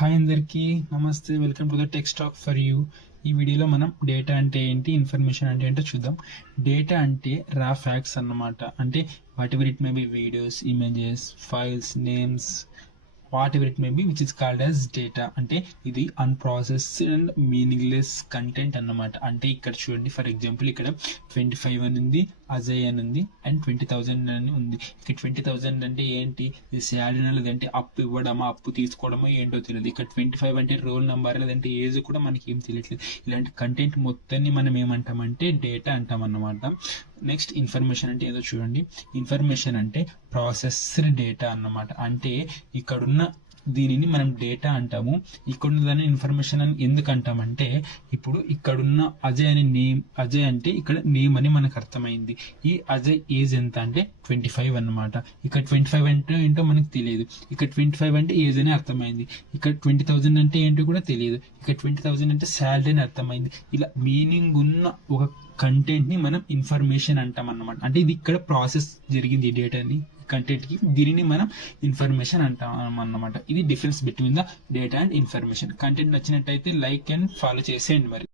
Hi అందరికీ నమస్తే, welcome to the tech talk for you. ఈ వీడియోలో మనం డేటా అంటే ఏంటి, ఇన్ఫర్మేషన్ అంటే ఏంటో చూద్దాం. డేటా అంటే రా ఫ్యాక్ట్స్ అన్నమాట. అంటే what ever it may be, videos, images, files, names, what ever it may be which is called as data. అంటే ఇది అన్ప్రాసెస్డ్ అండ్ మీనింగ్లెస్ కంటెంట్ అన్నమాట. అంటే ఇక్కడ చూడండి, ఫర్ ఎగ్జాంపుల్ ఇక్కడ 25 అని ఉంది, అజయ్ అని ఉంది, అండ్ 20,000 అని ఉంది. ఇక్కడ 20,000 అంటే ఏంటి, ఇది శాలరీ లేదంటే అప్పు ఇవ్వడమా, అప్పు తీసుకోవడమో ఏంటో తెలియదు. ఇక్కడ 25 అంటే రోల్ నెంబర్ లేదంటే ఏజ్ కూడా మనకి ఏం తెలియట్లేదు. ఇలాంటి కంటెంట్ మొత్తాన్ని మనం ఏమంటామంటే డేటా అంటాం అన్నమాట. నెక్స్ట్ ఇన్ఫర్మేషన్ అంటే ఏదో చూడండి. ఇన్ఫర్మేషన్ అంటే ప్రాసెస్డ్ డేటా అన్నమాట. అంటే ఇక్కడున్న దీనిని మనం డేటా అంటాము. ఇక్కడున్న దాన్ని ఇన్ఫర్మేషన్ అని ఎందుకు అంటామంటే, ఇప్పుడు ఇక్కడున్న అజయ్ అనే నేమ్, అజయ్ అంటే ఇక్కడ నేమ్ అని మనకు అర్థమైంది. ఈ అజయ్ ఏజ్ ఎంత అంటే 25 అన్నమాట. ఇక్కడ 25 అంటే ఏంటో మనకు తెలియదు. ఇక్కడ 25 అంటే ఏజ్ అని అర్థమైంది. ఇక్కడ 20,000 అంటే ఏంటో కూడా తెలియదు. ఇక్కడ 20,000 అంటే శాలరీ అని అర్థమైంది. ఇలా మీనింగ్ ఉన్న ఒక కంటెంట్ ని మనం ఇన్ఫర్మేషన్ అంటాం అన్నమాట. అంటే ఇది ఇక్కడ ప్రాసెస్ జరిగింది ఈ డేటాని, కంటెంట్ కి, దీనిని మనం ఇన్ఫర్మేషన్ అంటాం అన్నమాట. ఇది difference between the data and information. Content నచ్చినట్టయితే లైక్ అండ్ ఫాలో చేసేయండి మరి.